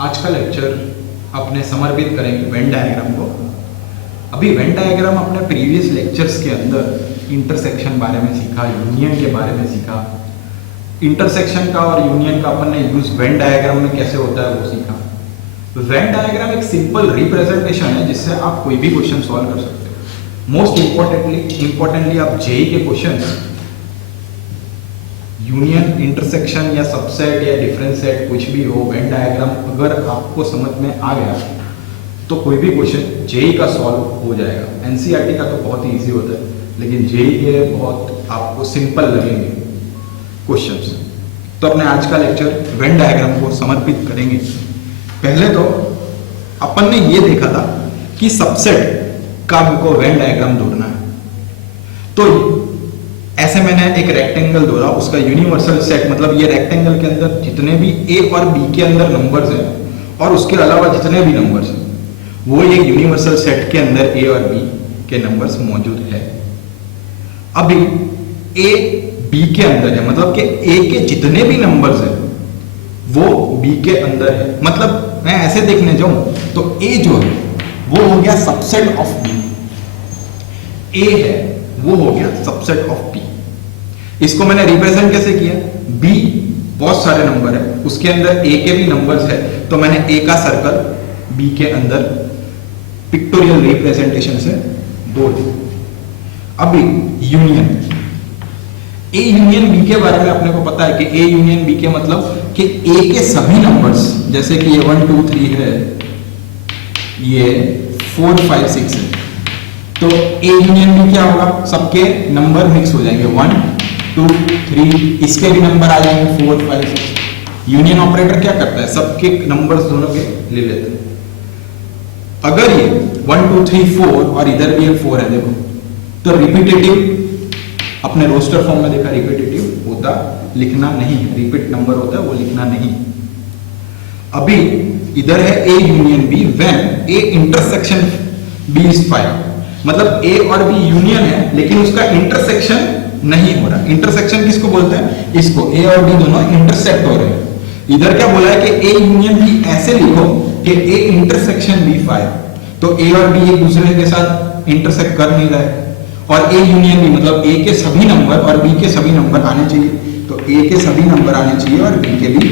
आज का लेक्चर अपने समर्पित करेंगे वेन डायग्राम को। अभी वेन डायग्राम अपने प्रीवियस लेक्चर्स के अंदर इंटरसेक्शन बारे में सीखा, यूनियन के बारे में सीखा। इंटरसेक्शन का और यूनियन का अपन ने यूज वेन डायग्राम में कैसे होता है वो सीखा। वेन डायग्राम एक सिंपल रिप्रेजेंटेशन है जिससे आप कोई भी क्वेश्चन सॉल्व कर सकते हो। मोस्ट इंपॉर्टेंटली आप जेई के क्वेश्चंस यूनियन, इंटरसेक्शन या सबसेट या डिफरेंस सेट कुछ भी हो, वेन डायग्राम अगर आपको समझ में आ गया तो कोई भी क्वेश्चन जेई का सॉल्व हो जाएगा। एनसीईआरटी का तो बहुत ही इजी होता है, लेकिन जेई के बहुत आपको सिंपल लगेंगे क्वेश्चंस। तो अपने आज का लेक्चर वेन डायग्राम को समर्पित करेंगे। पहले तो अपन ने ये देखा था कि सबसेट का हमको वेन डायग्राम जोड़ना है। तो ऐसे मैंने एक रेक्टेंगल दौड़ा, उसका यूनिवर्सल सेट, मतलब ये रेक्टेंगल के अंदर जितने भी ए और बी के अंदर नंबर्स हैं और उसके अलावा जितने भी नंबर्स हैं वो ये यूनिवर्सल सेट के अंदर ए और बी के नंबर्स मौजूद है। अभी ए बी के अंदर है, मतलब कि ए के जितने भी नंबर्स हैं वो बी के अंदर है। मतलब मैं ऐसे देखने जाऊं तो ए जो है वो हो गया सबसेट ऑफ बी, ए है वो हो गया सबसेट ऑफ बी। इसको मैंने रिप्रेजेंट कैसे किया, बी बहुत सारे नंबर है, उसके अंदर ए के भी नंबर्स है, तो मैंने ए का सर्कल बी के अंदर पिक्टोरियल रिप्रेजेंटेशन से जोड़ दिया। अभी यूनियन, ए यूनियन बी के बारे में अपने को पता है कि ए यूनियन बी के मतलब कि ए के सभी नंबर्स, जैसे कि ये 1 2 3 है, ये 4 5 6 है, तो ए यूनियन बी क्या होगा, सबके नंबर मिक्स हो जाएंगे, 1 2 3, इसके भी नंबर आ जाएंगे 4 5 6। यूनियन ऑपरेटर क्या करता है, सबके नंबर्स दोनों के ले लेते हैं। अगर ये 1 2 3 4 और इधर भी एक 4 है, देखो, तो रिपीटेटिव अपने रोस्टर फॉर्म में देखा, रिपीटेटिव होता लिखना नहीं है, रिपीट नंबर होता है वो लिखना नहीं। अभी इधर है A union B when A intersection B is 5, मतलब ए और बी यूनियन है लेकिन उसका इंटरसेक्शन नहीं हो रहा। इंटरसेक्शन किसको बोलते हैं, इसको। ए और बी दोनों इंटरसेक्ट हो रहे हैं। इधर क्या बोला है कि ए यूनियन बी ऐसे लिखो कि ए इंटरसेक्शन बी 5, तो ए और बी एक दूसरे के साथ इंटरसेक्ट कर नहीं रहा है। और ए यूनियन बी मतलब ए के सभी नंबर और बी के सभी नंबर आने चाहिए, तो ए के सभी नंबर आने चाहिए और बी के भी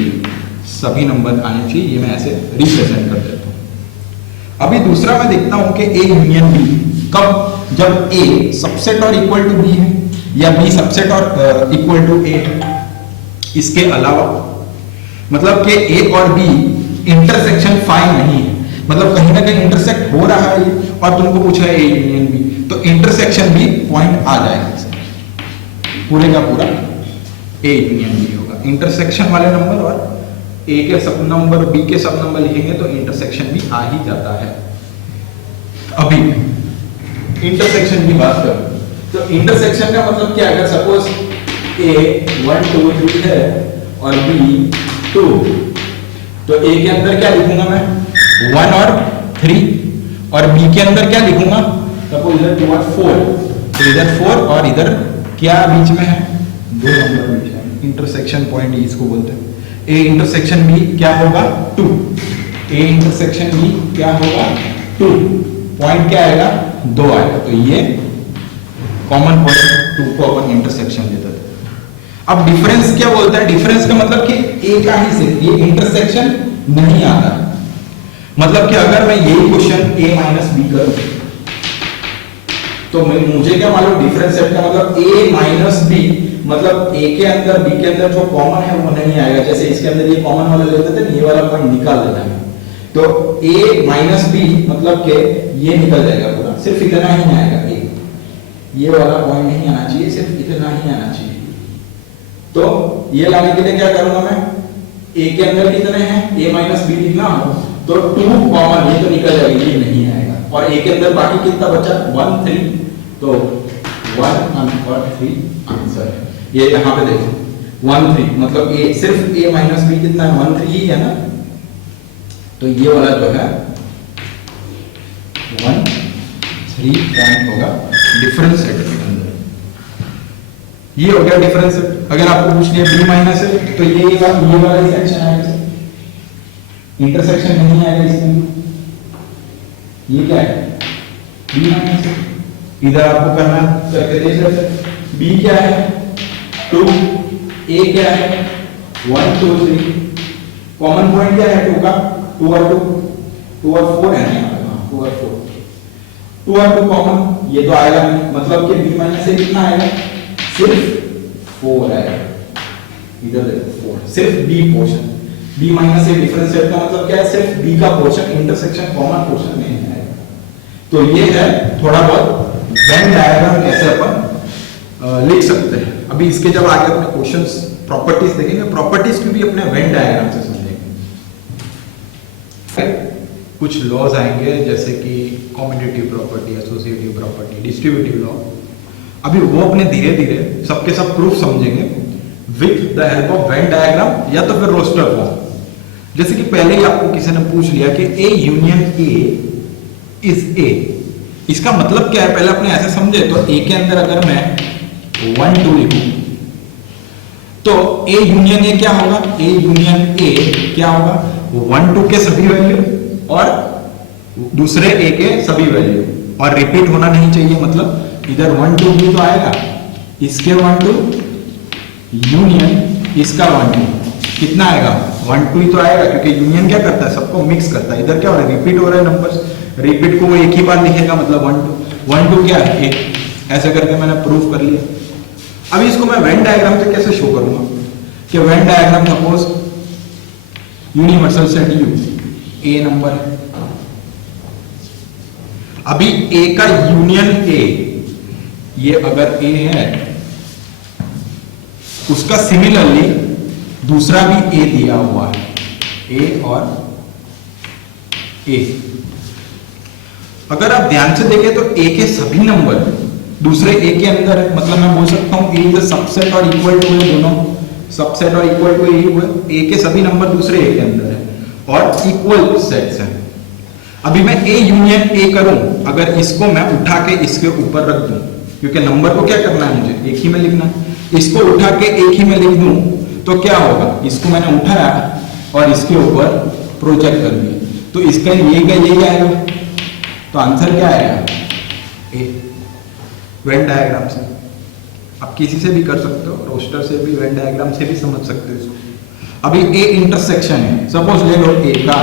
सभी नंबर आने चाहिए। ये मैं ऐसे रिप्रेजेंट कर देता हूं। अभी दूसरा मैं देखता हूं कि ए यूनियन बी कब, जब ए सबसेट और इक्वल टू बी है या बी सबसेट और इक्वल टू ए है। इसके अलावा मतलब कि ए और बी इंटरसेक्शन 5 नहीं है, मतलब कहीं ना कहीं इंटरसेक्ट हो रहा है और तुमको पूछा है ए यूनियन बी, तो इंटरसेक्शन भी पॉइंट आ जाएगा, पूरे का पूरा ए यूनियन बी होगा। इंटरसेक्शन वाले नंबर और ए के सब नंबर बी के सब नंबर लिखेंगे तो इंटरसेक्शन भी आ ही जाता है। अभी इंटरसेक्शन की बात करें तो इंटरसेक्शन का मतलब क्या है, अगर सपोज ए 1 2 3 है और बी 2, तो ए के अंदर क्या लिखूंगा मैं, 1 और 3, और बी के अंदर क्या लिखूंगा, सपोज इधर 2 और 4, तो इधर 4 और इधर क्या बीच में है, 2 नंबर बीच में, इंटरसेक्शन पॉइंट इसको बोलते हैं। ए इंटरसेक्शन बी क्या होगा, 2, ए इंटरसेक्शन बी क्या होगा, 2, पॉइंट क्या आएगा, 2 आएगा, तो ये कॉमन पॉइंट 2 को अपन इंटरसेक्शन लेते थे। अब डिफरेंस क्या बोलता है, डिफरेंस का मतलब कि ए का ही सिर्फ ये इंटरसेक्शन नहीं आता, मतलब कि अगर मैं यही क्वेश्चन a माइनस बी करूं तो मुझे क्या मालूम, डिफरेंस सेट का मतलब a माइनस बी, मतलब a के अंदर b के अंदर जो कॉमन है वो नहीं आएगा। जैसे इसके अंदर ये कॉमन वाला लेते थे, ये वाला पॉइंट निकाल देना है, तो a माइनस बी मतलब के ये निकल जाएगा पूरा, सिर्फ इतना ही आएगा, ये वाला पॉइंट नहीं आना चाहिए, सिर्फ इतना ही आना चाहिए। तो ये लाने के लिए क्या करूंगा मैं, a के अंदर कितने हैं, a माइनस बी लिखना हो तो 2 कॉमन, ये तो निकल जाएगा, ये नहीं आएगा, और a के अंदर बाकी कितना बचा, 1 3, तो 1 और 3 आंसर है। ये यहाँ पे देखो 1 3 मतलब a, सिर्फ a माइनस बी कितना है, 1 3 ही है ना, तो ये वाला जो है 1 3 पॉइंट होगा डिफरेंस सेट के अंदर। ये हो गया डिफरेंस सेट। अगर आपको पूछ लिया बी माइनस है तो ये वाला ही सेक्शन आएगा। इंटरसेक्शन नहीं आएगा इसमें। ये क्या है? बी माइनस ए। इधर आपको करना करके देख रहे थे। बी क्या है? 2, ए क्या है? 1 2 3। कॉमन पॉइंट क्या है 2 का? 2 और 4 है ना, 2 और 4, 2 और 2 कॉमन, ये तो आएगा नहीं, मतलब कि b माइनस ए कितना आएगा? सिर्फ 4 आएगा। इधर देखो 4, सिर्फ b पोर्शन। b माइनस ए डिफरेंस सेट का मतलब क्या है? सिर्फ b का पोर्शन, इंटरसेक्शन कॉमन पोर्शन नहीं है। तो ये है थोड़ा बहुत वेन डायग्राम कैसे अपन लिख सकते हैं। अभी इसके जब आगे अपने क्वेश्चंस प्रॉपर्टीज देखेंगे, प्रॉपर्टीज की भी अपने वेन डायग्राम से समझेंगे। कुछ लॉज आएंगे जैसे कि commutative property, associative property, distributive law. अभी वो अपने धीरे धीरे सबके सब प्रूफ समझेंगे with the help of Venn diagram या तो फिर रोस्टर फॉर्म। जैसे कि पहले ही आपको किसी ने पूछ लिया कि A union A is a, इसका मतलब क्या है पहले अपने ऐसे समझे। तो ए के अंदर अगर मैं 1 2 लिखूं तो ए यूनियन ए क्या होगा? ए यूनियन ए क्या होगा? 1 2 के सभी वैल्यू और दूसरे ए के सभी वैल्यू, और रिपीट होना नहीं चाहिए, मतलब इधर 1 2 भी तो आएगा, इसके 1 2 यूनियन इसका 1 2 कितना आएगा? 1 2 ही तो आएगा, क्योंकि यूनियन क्या करता है? सबको मिक्स करता है। इधर क्या हो रहा है? रिपीट हो रहा है नंबर्स, रिपीट को वो एक ही बार लिखेगा, मतलब 1 2 क्या है? एक। ऐसे करके मैंने प्रूफ कर लिया। अभी इसको मैं वेन डायग्राम से कैसे शो करूंगा कि Venn diagram suppose universal set U A number है। अभी ए का यूनियन ए, ये अगर ए है उसका सिमिलरली दूसरा भी ए दिया हुआ है, ए और ए। अगर आप ध्यान से देखें तो ए के सभी नंबर दूसरे ए के अंदर है, मतलब मैं बोल सकता हूं ए इज सबसेट और इक्वल टू है, दोनों सबसेट और इक्वल टू ए हुए। ए के सभी नंबर दूसरे ए के अंदर है और इक्वल सेट्स हैं। अभी मैं ए यूनियन ए करूं, अगर इसको मैं उठा के इसके ऊपर रख दूं, क्योंकि नंबर को क्या करना है मुझे? एक ही में लिखना है। इसको उठा के एक ही में लिख दूं तो क्या होगा? इसको मैंने उठाया और इसके ऊपर प्रोजेक्ट कर दिया, तो इसका यही आएगा। तो आंसर क्या आएगा? ए। वेन डायग्राम से आप किसी से भी कर सकते हो, रोस्टर से भी, वेन डायग्राम से भी समझ सकते हो इसको। अभी ए इंटरसेक्शन है, सपोज ले लो ए का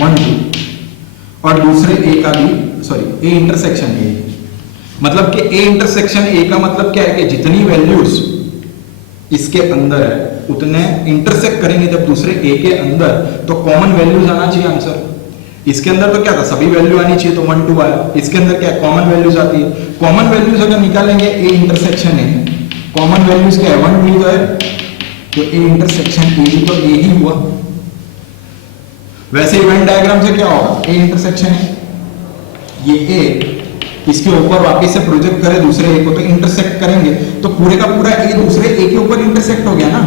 1 2 और दूसरे ए का भी, सॉरी ए इंटरसेक्शन ए, मतलब कि ए इंटरसेक्शन ए का मतलब क्या है कि जितनी वैल्यूज इसके अंदर है उतने इंटरसेक्ट करेंगे जब दूसरे ए के अंदर, तो कॉमन वैल्यूज आना चाहिए आंसर। इसके अंदर तो क्या था? सभी वैल्यू आनी चाहिए, तो 1 2 आया। इसके अंदर क्या है? कॉमन वैल्यूज आती है। कॉमन वैल्यूज अगर निकालेंगे ए इंटरसेक्शन है, कॉमन वैल्यूज क्या है? 1 2 तो है, तो ए इंटरसेक्शन ए भी तो ए ही हुआ। वैसे इवेंट डायग्राम से क्या होगा? ए इंटरसेक्शन है, ये ए इसके ऊपर वापस से प्रोजेक्ट करे दूसरे ए को, तो इंटरसेक्ट करेंगे, तो पूरे का पूरा ए दूसरे ए के ऊपर इंटरसेक्ट हो गया ना।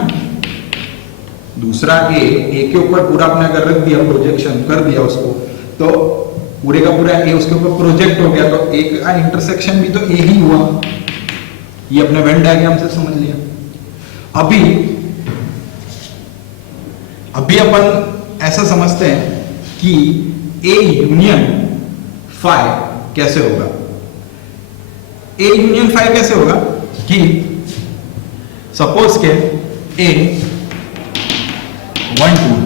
दूसरा ए के ऊपर पूरा अपने अगर रख दिया, प्रोजेक्शन कर दिया उसको, तो पूरे का पूरा ए उसके ऊपर प्रोजेक्ट हो गया, तो ए का इंटरसेक्शन भी तो ए ही हुआ। ये अपने वेन डायग्राम से समझ लिया। अभी अपन ऐसा समझते हैं कि ए यूनियन फाई कैसे होगा। ए यूनियन फाई कैसे होगा कि सपोज के ए 1 2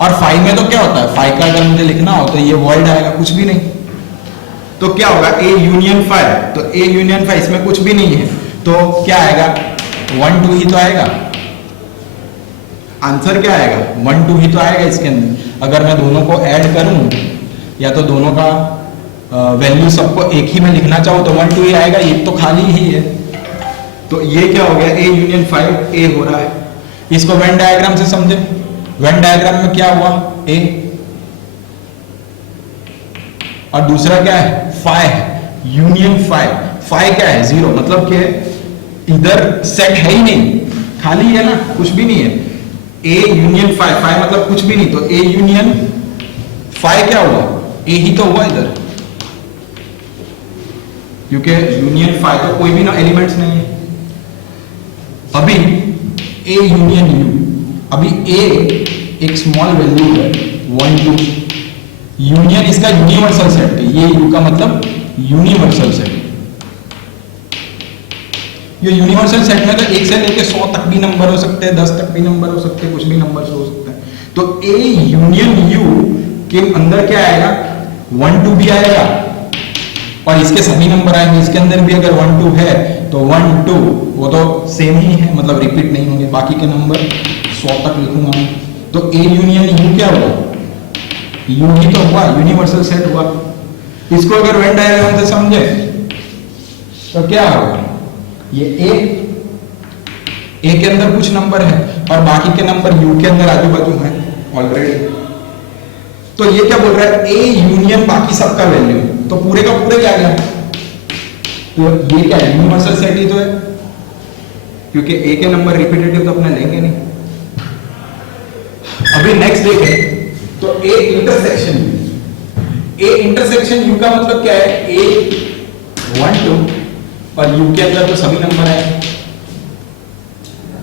और फाई में तो क्या होता है? फाई का अगर मुझे लिखना हो तो ये वर्ड आएगा, कुछ भी नहीं। तो क्या होगा? ए यूनियन फाई, तो ए यूनियन फाई इसमें कुछ भी नहीं है, तो क्या आएगा? 1 2 ही तो आएगा। आंसर क्या आएगा? 1 2 ही तो आएगा इसके अंदर। अगर मैं दोनों को ऐड करूं या तो दोनों का वैल्यू सबको एक ही में लिखना चाहूं तो 1 2 ही आएगा, ये तो खाली ही है। तो ये क्या हो गया? ए यूनियन फाई ए हो रहा है। इसको वेन डायग्राम से समझे। वेन डायग्राम में क्या हुआ? ए, और दूसरा क्या है? फाई है, यूनियन फाई। फाई क्या है? 0, मतलब कि इधर सेट है ही नहीं, खाली है ना, कुछ भी नहीं है। ए यूनियन फाई, फाई मतलब कुछ भी नहीं, तो ए यूनियन फाई क्या हुआ? ए ही तो हुआ इधर, क्योंकि यूनियन फाई तो कोई भी ना एलिमेंट्स नहीं है। अभी ए यूनियन यू, अभी ए एक स्मॉल वैल्यू है 1 2, यूनियन इसका यूनिवर्सल सेट है, ये यू का मतलब यूनिवर्सल सेट। ये यूनिवर्सल सेट में तो 1 से लेके 100 तक भी नंबर हो सकते हैं, 10 तक भी नंबर हो सकते हैं, कुछ भी नंबर हो सकते हैं। तो ए यूनियन यू के अंदर क्या आएगा, 1 2 भी आएगा और इसके सभी नंबर आएंगे। इसके अंदर भी अगर 1 2 है तो 1 2 वो तो सेम ही है, मतलब रिपीट नहीं होंगे, बाकी के नंबर 100 तक लिखूंगा मैं। तो ए यूनियन यू क्या हुआ, यू ही तो हुआ, यूनिवर्सल सेट हुआ। इसको अगर वेन डायग्राम से समझे तो क्या होगा, ये ए के अंदर कुछ नंबर है और बाकी के नंबर यू के अंदर आजू बाजू है ऑलरेडी। तो ये क्या बोल रहा है, ए यूनियन बाकी सबका वैल्यू, तो पूरे का पूरे क्या गया, तो ये क्या है, यूनिवर्सल सेट ही तो है, क्योंकि ए के नंबर रिपीटेटिव तो अपने लेंगे नहीं। अभी नेक्स्ट देखें तो A intersection you, A intersection you का मतलब क्या है, ए 1 2 और यू के अंदर तो सभी नंबर है,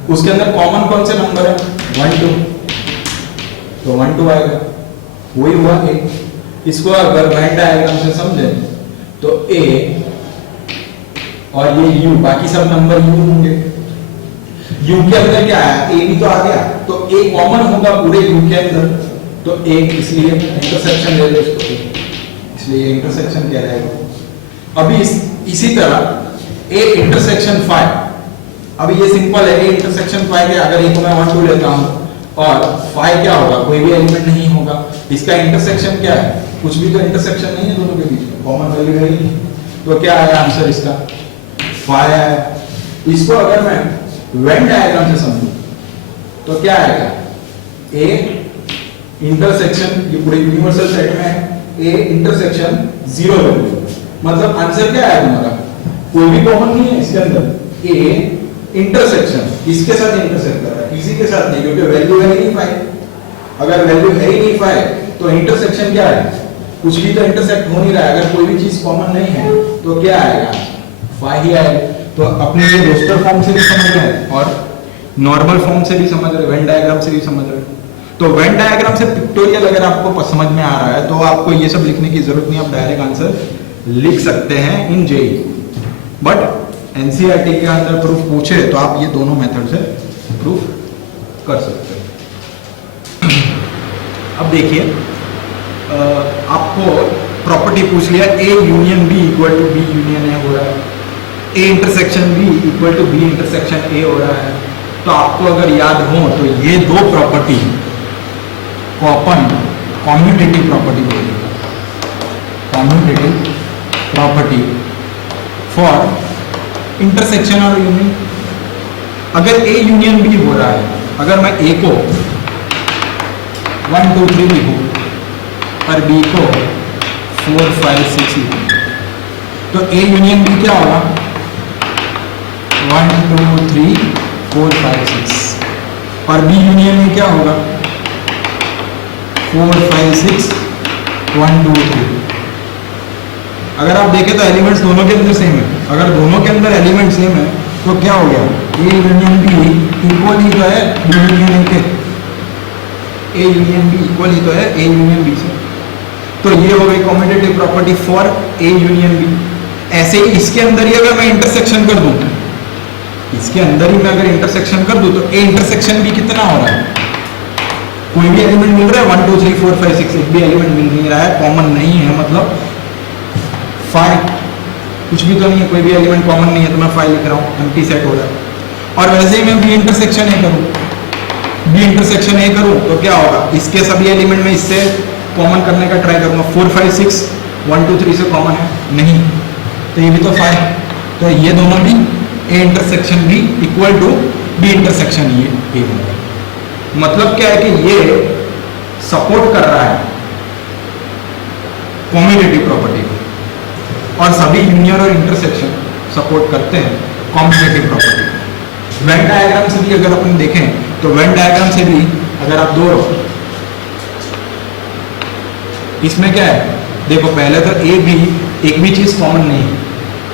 उसके अंदर कॉमन कौन से नंबर है, 1 2, तो 1 2 आएगा, वही हुआ ए। इसको अगर वेन डायग्राम से समझे तो ए और ये यू, बाकी सब नंबर यू होंगे। यू के अंदर क्या आया, ए भी तो आ गया, तो ए कॉमन होगा पूरे यू के अंदर, तो ए, इसलिए इंटरसेक्शन ले लो इसको, इसलिए इंटरसेक्शन क्या रहेगा। अभी इसी तरह ए इंटरसेक्शन 5, अभी ये सिंपल है, ए इंटरसेक्शन 5 के अगर ए को मैं 1 2 लेता हूं और 5 क्या होगा, कोई भी एलिमेंट नहीं होगा, इसका इंटरसेक्शन क्या है, कुछ भी तो इंटरसेक्शन नहीं है दोनों के बीच में, कॉमन वैल्यू है ही, तो क्या आया आंसर इसका 5 है। इसको अगर मैं वेन डायग्राम से समझूं तो क्या आएगा, ए इंटरसेक्शन, ये पूरे यूनिवर्सल सेट में है, ए इंटरसेक्शन 0 वैल्यू, मतलब आंसर क्या आया तुम्हारा, कोई भी कॉमन नहीं है इसके अंदर, ए इंटरसेक्शन किसके साथ इंटरसेक्ट कर रहा है, किसी के साथ नहीं, क्योंकि वैल्यू है ही नहीं 5। अगर वैल्यू है ही नहीं 5 तो इंटरसेक्शन क्या है, कुछ भी तो इंटरसेक्ट हो नहीं रहा है। अगर कोई भी चीज कॉमन नहीं है तो क्या आएगा, 5 ही आएगा। तो अपने रोस्टर फॉर्म से भी समझ रहे हैं और नॉर्मल फॉर्म से भी समझ रहे हैं, वेन डायग्राम से भी समझ रहे हैं। तो वेन डायग्राम से पिक्टोरियल अगर आपको समझ में आ रहा है तो आपको ये सब लिखने की जरूरत नहीं, आप डायरेक्ट आंसर लिख सकते हैं इन जेई। बट एनसीईआरटी के अंदर प्रूफ पूछे तो आप ये दोनों मेथड से प्रूफ कर सकते हैं। अब देखिए, आपको प्रॉपर्टी पूछ लिया, A union B equal to B union A हो रहा है, A intersection B equal to B intersection A हो रहा है। तो आपको अगर याद हो तो ये दो प्रॉपर्टी को अपन कॉम्यूटेटिव प्रॉपर्टी बोलेंगे, कॉम्यूटेटिव प्रॉपर्टी फॉर इंटरसेक्शन और यूनियन। अगर ए यूनियन बी हो रहा है, अगर मैं ए को 1 2 3 लिखूं और बी को 4 5 6 लिखूं, तो ए यूनियन बी क्या होगा, 1 2 3 4 5 6, और बी यूनियन में क्या होगा, 4 5 6 1 2 3। अगर आप देखें तो एलिमेंट्स दोनों के अंदर सेम है, अगर दोनों के अंदर एलिमेंट सेम है तो क्या हो गया, ए यूनियन बी इक्वल ही तो है बी यूनियन ए के, ए यूनियन बी इक्वल ही तो है ए यूनियन बी से। तो ये हो गई commutative property for A union B. ऐसे ही इसके अंदर ही अगर मैं इंटरसेक्शन कर दूं, इसके अंदर ही मैं अगर इंटरसेक्शन कर दूं तो ए इंटरसेक्शन बी कितना हो रहा है, कोई भी एलिमेंट मिल रहा है, 1 2 3 4 5 6, एक भी एलिमेंट मिल नहीं रहा है, कॉमन नहीं है, मतलब 5 कुछ भी तो नहीं है, कोई भी एलिमेंट कॉमन नहीं है, तो मैं 5 लिख रहा हूँ, एम्प्टी सेट हो रहा है। और वैसे ही मैं बी इंटरसेक्शन ए करूँ, बी इंटरसेक्शन ए करूँ तो क्या होगा, इसके सभी एलिमेंट में इससे कॉमन करने का ट्राई करूँगा, 4 5 6 1 2 3 से कॉमन है नहीं, तो ये भी तो 5, तो ये दोनों भी A intersection B equal to B intersection ये ए होगा। मतलब क्या है कि ये सपोर्ट कर रहा है कॉम्यूटेटिव प्रॉपर्टी को, और सभी यूनियन और इंटरसेक्शन सपोर्ट करते हैं कॉम्यूटेटिव प्रॉपर्टी। वेन डायग्राम से भी अगर अपन देखें तो वेन डायग्राम से भी अगर आप दो, इसमें क्या है, देखो पहले तो ए बी एक भी चीज कॉमन नहीं है,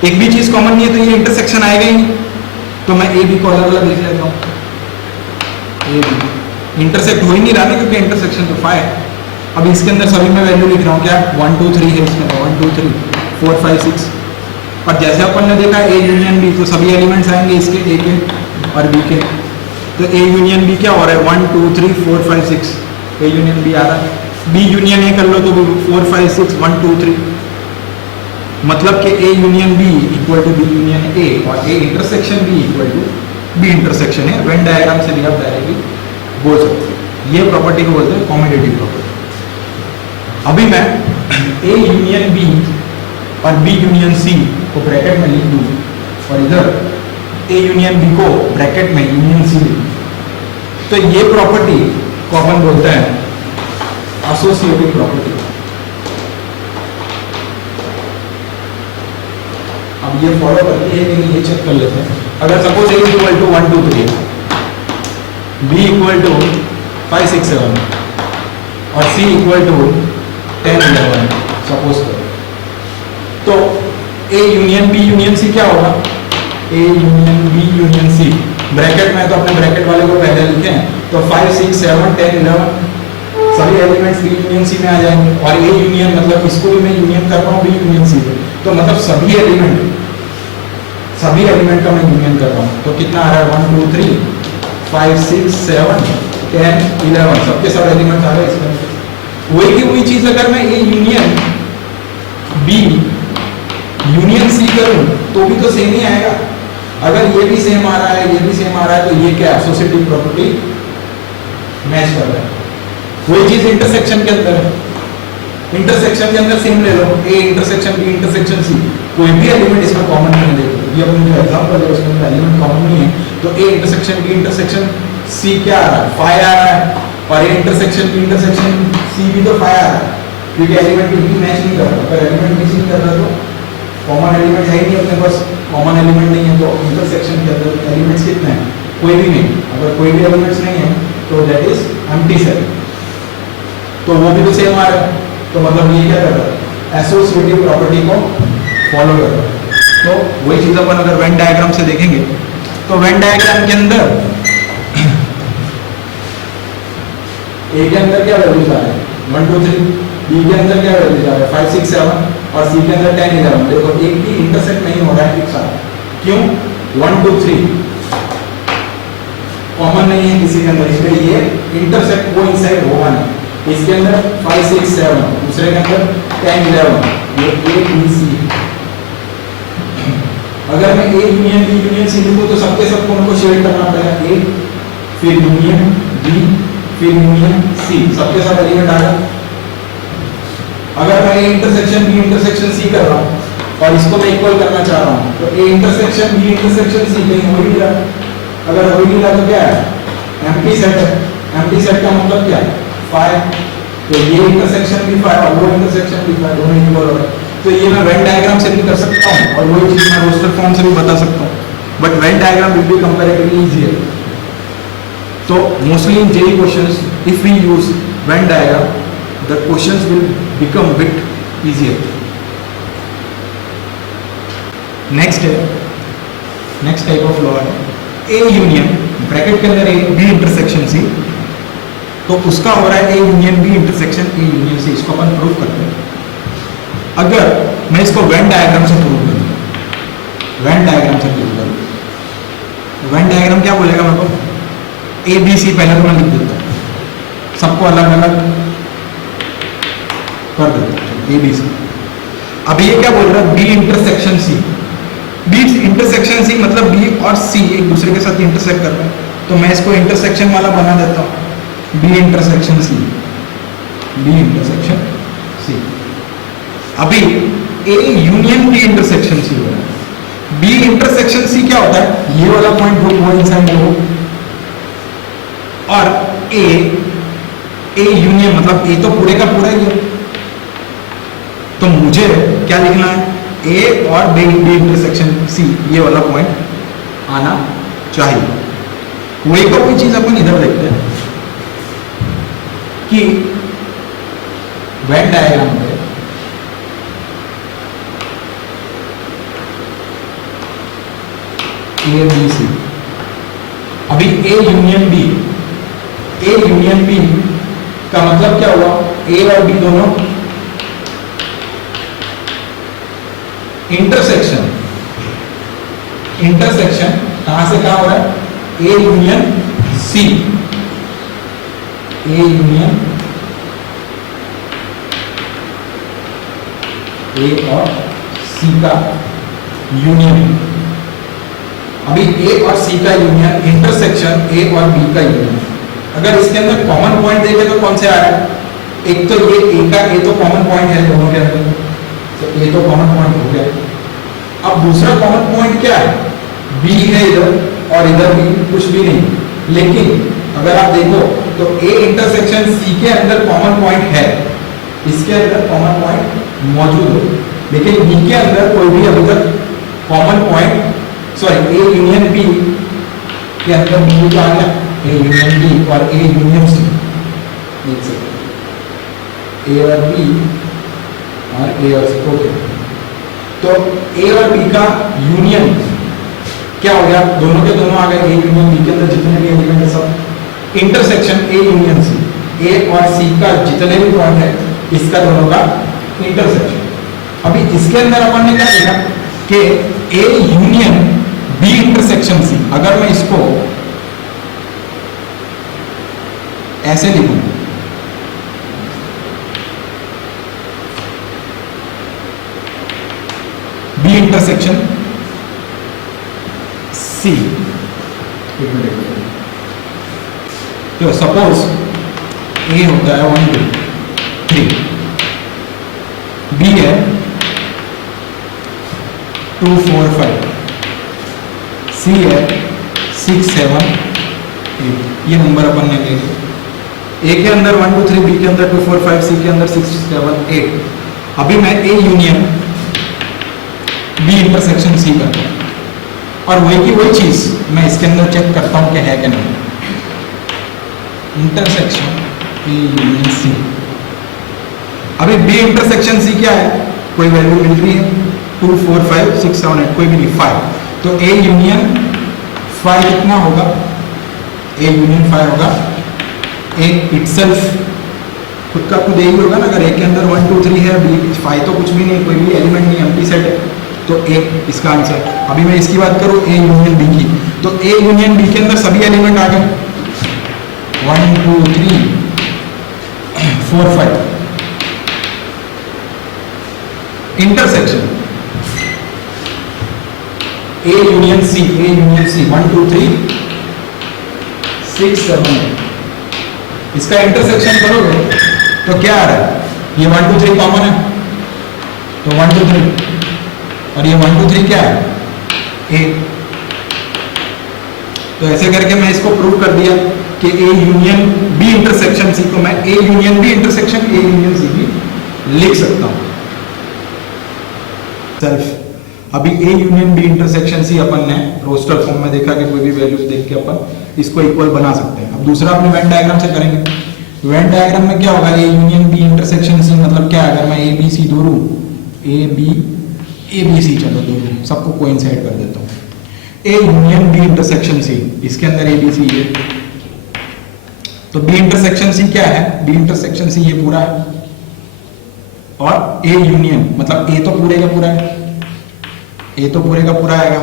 एक भी चीज कॉमन नहीं है तो ये इंटरसेक्शन आएगा ही नहीं, तो मैं ए बी को अलग अलग लिख लेता हूँ, ए बी इंटरसेक्ट हो ही नहीं रहा ना, क्योंकि इंटरसेक्शन तो फाइव है। अब इसके अंदर सभी में वैल्यू लिख रहा हूँ, क्या 1 2 3 है इसके अंदर, 1 2 3 4 5 6। और जैसे अपन ने देखा ए यूनियन बी, तो सभी एलिमेंट्स आएंगे इसके, ए के और बी के। तो ए यूनियन बी क्या हो रहा है, 1 2 3 4 5 6, ए यूनियन बी आ रहा है। बी यूनियन ए कर लो तो 4 5 6 1 2 3, मतलब कि A union B equal to B union A, और A intersection B equal to B intersection है। वेन डायग्राम से भी आप डायरेक्टली बोल सकते हो। ये प्रॉपर्टी को बोलते हैं कॉम्यूटेटिव प्रॉपर्टी। अभी मैं ए यूनियन बी और बी यूनियन सी को ब्रैकेट में लिख दूँ, और इधर ए यूनियन बी को ब्रैकेट में यूनियन सी लिख दूँ, तो ये प्रॉपर्टी को अपन बोलते हैं एसोसिएटिव प्रॉपर्टी। अब ये फॉलो करती है कि नहीं ये चेक कर लेते हैं। अगर suppose A equal to 1 2 3, B equal to 5 6 7 और सी इक्वल टू 10 11 सपोज करो, तो A union B union C क्या होगा, A union B union C, bracket में तो अपने ब्रैकेट वाले को पहले लिखे हैं, तो 5 6 7 10 11 सभी एलिमेंट्स बी यूनियन सी में आ जाएंगे। और ए यूनियन मतलब इसको भी मैं यूनियन कर रहा हूँ बी यूनियन सी में, तो मतलब सभी एलिमेंट का मैं यूनियन कर रहा हूँ। तो कितना आ रहा है, 1 2 3 5 6 7 10 11 सबके सब एलिमेंट आ रहे हैं इसमें। वही की वही चीज अगर मैं A union B union C करूं तो भी तो सेम ही आएगा। अगर ये भी सेम आ रहा है, ये भी सेम आ रहा है, तो ये क्या एसोसिएटिव प्रॉपर्टी मैच कर रहा है। वही चीज इंटरसेक्शन के अंदर है। इंटरसेक्शन के अंदर सेम ले लो, A intersection B intersection C, कोई भी एलिमेंट इसमें कॉमन नहीं है। देखो ये अपने जो एग्जांपल है उसमें एलिमेंट कॉमन नहीं है, तो A intersection B intersection C क्या आ रहा है, 5 आ रहा है, और A intersection B intersection C भी तो 5 आ रहा है, क्योंकि एलिमेंट भी मैच नहीं कर रहा। अगर एलिमेंट मैच नहीं कर रहा तो कॉमन एलिमेंट है ही नहीं अपने पास, कॉमन एलिमेंट नहीं है, तो इंटरसेक्शन के अंदर एलिमेंट्स कितने हैं, कोई भी नहीं। अगर कोई भी एलिमेंट्स नहीं है तो दैट इज एम्प्टी सेट, तो वो भी तो सेम आ रहा है। तो मतलब ये क्या कर रहा है, एसोसिएटिव प्रॉपर्टी को फॉलो कर रहा है। तो वही चीज अपन अगर वेन डायग्राम से देखेंगे, तो वेन डायग्राम के अंदर ए के अंदर क्या वैल्यूज आ रहे हैं, 1 2 3, बी के अंदर क्या वैल्यूज आ रहे हैं, 5 6 7, और सी के अंदर 10 11। देखो एक भी इंटरसेक्ट नहीं हो रहा है एक साथ, क्यों, 1 2 3 कॉमन नहीं है किसी के अंदर, इसलिए ये इंटरसेक्ट वो इनसाइड होगा नहीं। इसके अंदर 5 6 7, दूसरे के अंदर 10 11, ये ए बी सी। अगर मैं A union B union C लिखूं तो सबके सबको उनको शेड करना पड़ेगा, ए फिर यूनियन बी फिर यूनियन सी, सबके सब एलिमेंट आ गए। अगर मैं A intersection B intersection C कर रहा हूँ और इसको मैं इक्वल करना चाह रहा हूँ, तो A intersection B intersection C कहीं हो ही नहीं रहा। अगर हो ही नहीं रहा तो क्या है, एम्प्टी सेट है। एम्प्टी सेट का मतलब क्या है, 5, तो ये इंटरसेक्शन भी 5 और वो इंटरसेक्शन भी 5, दोनों इक्वल हो रहे हैं। तो ये मैं वेन डायग्राम से भी कर सकता हूँ, और वही चीज मैं रोस्टर फॉर्म से भी बता सकता हूँ, but Venn diagram will be comparatively easier. तो mostly in JEE questions if we use Venn diagram the questions will become bit easier. Next type of law है ए यूनियन, ब्रैकेट के अंदर A B intersection C, तो उसका हो रहा है A union B intersection A union C. इसको अपन प्रूव करते हैं। अगर मैं इसको वेन डायग्राम से प्रूव करूँ, वेन डायग्राम से प्रूव करूँ, वेन डायग्राम क्या बोलेगा मेरे को, ए बी सी पहले तो मैं लिख देता हूँ, सबको अलग अलग कर देता हूँ, ए बी सी। अब ये क्या बोल रहा है, B intersection C. B intersection C मतलब बी और सी एक दूसरे के साथ इंटरसेक्ट कर रहे हैं, तो मैं इसको इंटरसेक्शन वाला बना देता हूँ, B intersection C, B intersection C. अभी A union B intersection C हो रहा है। बी इंटरसेक्शन सी क्या होता है, ये वाला पॉइंट वो इनसाइड हो, और ए यूनियन मतलब ए तो पूरे का पूरा ही है, तो मुझे क्या लिखना है, ए और बी इंटरसेक्शन सी ये वाला पॉइंट आना चाहिए। वही का कोई चीज अपन इधर देखते हैं कि वेन डायग्राम पे ए बी सी, अभी A union B A union B का मतलब क्या हुआ, ए और बी दोनों इंटरसेक्शन कहां से कहां हो रहा है, A union C, A union A और सी का यूनियन। अभी ए और सी का यूनियन, इंटरसेक्शन ए और बी का यूनियन। अगर इसके अंदर कॉमन पॉइंट देखें तो कौन से आ रहा है, एक तो ये ए का, ए तो कॉमन पॉइंट है दोनों के अंदर, तो ए तो कॉमन पॉइंट हो गया। अब दूसरा कॉमन पॉइंट क्या है, बी है इधर और इधर भी कुछ भी नहीं, लेकिन अगर आप देखो तो ए इंटरसेक्शन सी के अंदर कॉमन पॉइंट है, इसके अंदर कॉमन पॉइंट मौजूद है, लेकिन बी के अंदर कोई भी अभी तक common point, sorry A union B के अंदर बी का आ गया, ए यूनियन बी और ए यूनियन सी, देख सकते ए और बी और ए और सी। ओके, तो ए और बी का यूनियन क्या हो गया, दोनों के दोनों आ गए, ए यूनियन बी के अंदर जितने भी एलिमेंट है सब इंटरसेक्शन ए यूनियन सी, ए और सी का जितने भी पॉइंट है इसका दोनों का इंटरसेक्शन। अभी इसके अंदर अपन ने क्या देखा कि A union B intersection C, अगर मैं इसको ऐसे लिखूं, बी इंटरसेक्शन सी, तो सपोज ए होता है 1 2 3, बी है 2 4 5, सी है 6 7 8, ये नंबर अपन ने ले लिए। ए के अंदर 1 2 3, बी के अंदर 2 4 5, सी के अंदर 6 7 8। अभी मैं A union B intersection C करता हूं और वही की वही चीज मैं इसके अंदर चेक करता हूं कि है कि नहीं, इंटरसेक्शन ए यूनियन सी। अभी बी इंटरसेक्शन सी क्या है, कोई वैल्यू मिल रही है 2 4 5 6 7 8, कोई भी नहीं 5, तो ए यूनियन 5 कितना होगा, ए यूनियन 5 होगा, ए इटसेल्फ खुद का खुद यही होगा ना। अगर ए के अंदर 1 2 3 है, बी 5 तो कुछ भी नहीं, कोई भी एलिमेंट नहीं, एम्प्टी सेट है, तो ए इसका आंसर। अभी मैं इसकी बात करूं ए यूनियन बी की, तो ए यूनियन बी के अंदर सभी एलिमेंट आ गए 1 2 3 4 5। Intersection A union C, A union C 1 2 3 6 7 8, इसका इंटरसेक्शन करोगे तो क्या आ रहा है, ये 1 2 3 कॉमन है, तो 1 2 3, और ये 1 2 3 क्या है, ए। तो ऐसे करके मैं इसको प्रूव कर दिया कि A union B intersection C, तो मैं A union B intersection A union C भी लिख सकता हूं सेल्फ। अभी A union B intersection C अपन ने रोस्टर फॉर्म में देखा कि कोई भी वैल्यूज देख के अपन इसको इक्वल बना सकते हैं। अब दूसरा अपने वेन डायग्राम से करेंगे। वेन डायग्राम में क्या होगा, A union B intersection C मतलब क्या है, अगर मैं ए बी सी दूरूं, ए बी सी चलो दूरूं, सबको कोइंसाइड कर देता हूं, A union B intersection C, इसके अंदर ए बी सी है, तो बी इंटरसेक्शन सी क्या है, बी इंटरसेक्शन सी ये पूरा है, और ए यूनियन मतलब ए तो पूरे का पूरा है, ए तो पूरे का पूरा आएगा,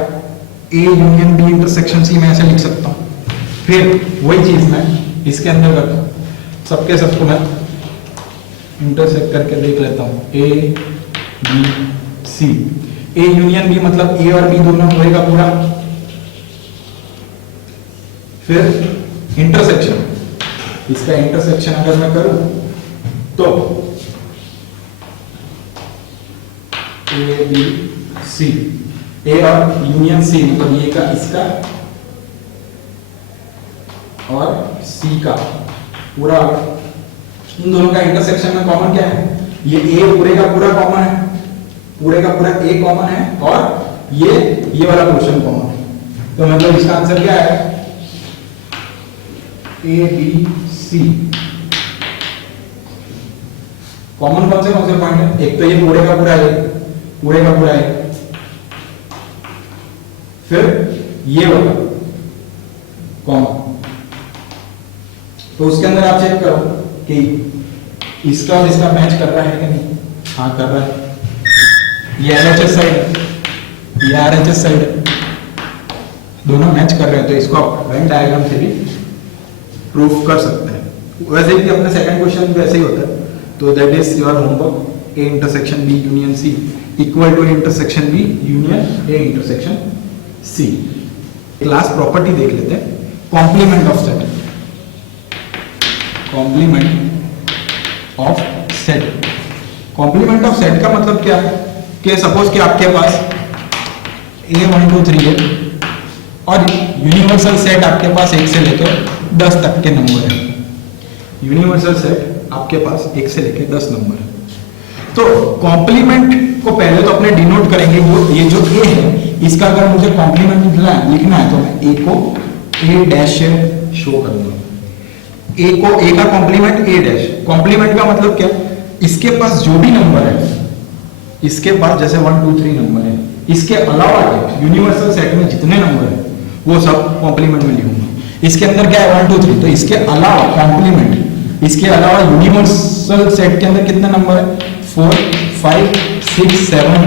A union B intersection C मैं ऐसे लिख सकता हूं। फिर वही चीज मैं इसके अंदर करता हूं, सबके सबको मैं इंटरसेक्ट करके देख लेता हूं, A B C, A union B मतलब ए और बी दोनों पूरे का पूरा, फिर इंटरसेक्शन, इसका इंटरसेक्शन अगर मैं करूं तो ए बी सी, ए और यूनियन सी मतलब ये का इसका और सी का पूरा, इन दोनों का इंटरसेक्शन में कॉमन क्या है, ये ए पूरे का पूरा कॉमन है, पूरे का पूरा ए कॉमन है, और ये वाला पोर्शन कॉमन है, तो मतलब इसका आंसर क्या है, ए बी सी। कॉमन कौन से पॉइंट है, एक तो ये पूरे का पूरा है, पूरे का पूरा है, फिर ये वाला कॉमन, तो उसके अंदर आप चेक करो कि इसका और इसका मैच कर रहा है कि नहीं। हाँ कर रहा है। ये LHS साइड है, ये RHS साइड है, दोनों मैच कर रहे हैं, तो इसको आप वेन डायग्राम से भी प्रूफ कर सकते हैं। वैसे भी अपना सेकंड क्वेश्चन भी ऐसे ही होता है। तो that is your homework, A intersection B union C equal to A intersection B union A intersection C। Class property देख लेते हैं, complement of set. Complement of set, complement of set का मतलब क्या है कि सपोज कि आपके पास A1 2 3 है और यूनिवर्सल सेट आपके पास 1 से लेकर 10 तक के नंबर है। यूनिवर्सल सेट आपके पास 1 से लेकर 10 नंबर है। तो कॉम्प्लीमेंट को पहले तो अपने डिनोट करेंगे, ये जो A है इसका अगर मुझे कॉम्प्लीमेंट लिखना है तो मैं A को A डैश शो करूंगा। A का कॉम्प्लीमेंट A डैश। कॉम्प्लीमेंट का मतलब क्या, इसके पास जो भी नंबर है, इसके पास जैसे 1 2 3 नंबर है, इसके अलावा यूनिवर्सल सेट में जितने नंबर है वो सब कॉम्प्लीमेंट में लिखूंगा। इसके अंदर क्या है 1 2 3, तो इसके अलावा कॉम्प्लीमेंट, इसके अलावा यूनिवर्सल सेट के अंदर कितने नंबर है 4 5 6 7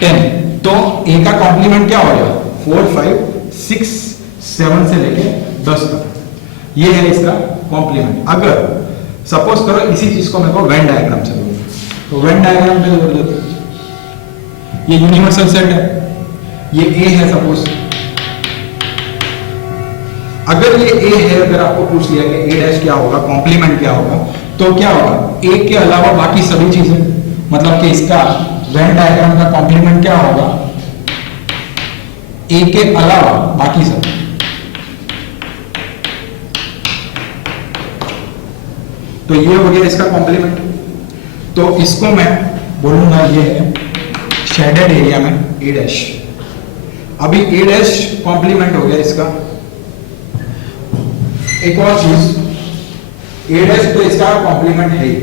10। तो A का कॉम्प्लीमेंट क्या हो गया 4 5 6 7 से लेके 10 तक। ये है इसका कॉम्प्लीमेंट। अगर सपोज करो इसी चीज को मैं को वेन डायग्राम से बोलूं, तो वेन डायग्राम पे जोड़ देते, ये यूनिवर्सल सेट है, ये A है सपोज। अगर ये A है, अगर आपको पूछ लिया कि A डैश क्या होगा, कॉम्प्लीमेंट क्या होगा, तो क्या होगा A के अलावा बाकी सभी चीजें, मतलब कि इसका वेन डायग्राम का कॉम्प्लीमेंट क्या होगा A के अलावा बाकी सब। तो ये हो गया इसका कॉम्प्लीमेंट। तो इसको मैं बोलूंगा ये है शेडेड एरिया में A डैश। अभी A डैश कॉम्प्लीमेंट हो गया इसका। एक और चीज, A डैश तो इसका कॉम्प्लीमेंट है ही।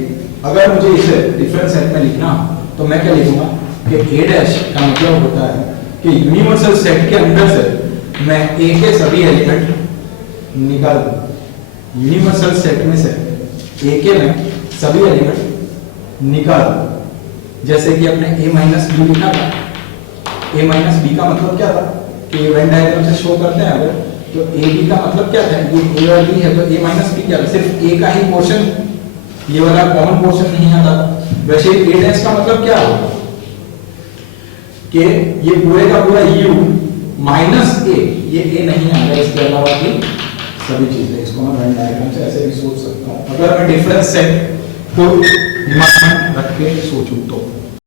अगर मुझे इसे डिफरेंस सेट में लिखना तो मैं क्या लिखूंगा कि A डैश का मतलब होता है कि यूनिवर्सल सेट के अंदर से मैं A के सभी एलिमेंट निकाल दूं। यूनिवर्सल सेट में से A के मैं सभी एलिमेंट निकाल दूं। जैसे कि अपने A माइनस बी लिखा था। A माइनस बी का मतलब क्या था कि वेन डायग्राम से शो करते हैं अगर, तो A B का मतलब क्या था, ये A और B है तो A माइनस बी क्या है, सिर्फ A का ही पोर्शन, ये वाला कॉमन पोर्शन नहीं आता। वैसे A डैश का मतलब क्या होगा कि ये पूरे का पूरा U माइनस A, ये A नहीं आ रहा, इसके अलावा की सभी चीजें। इसको मैं वेन डायग्राम से ऐसे भी सोच सकता हूं अगर मैं डिफरेंस सेट को दिमाग में रख के सोचूं तो।